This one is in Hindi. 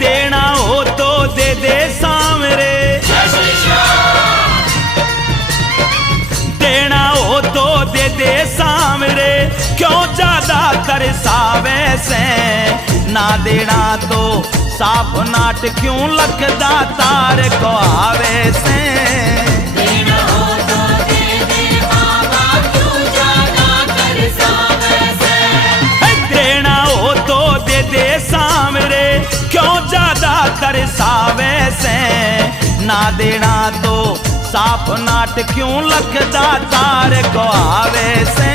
देना हो तो दे दे सामरे, देना हो तो दे दे सामरे, क्यों ज्यादा तरसावे से। ना देना तो साफ नाट क्यों लखदा तार को आवे से। देना हो तो दे दे बाबा क्यों ज्यादा तरसावे से। देना हो तो दे दे सामरे, क्यों ज्यादा तरसावे से। ना देना तो साफ नाट क्यों लखदा तार को आवे से।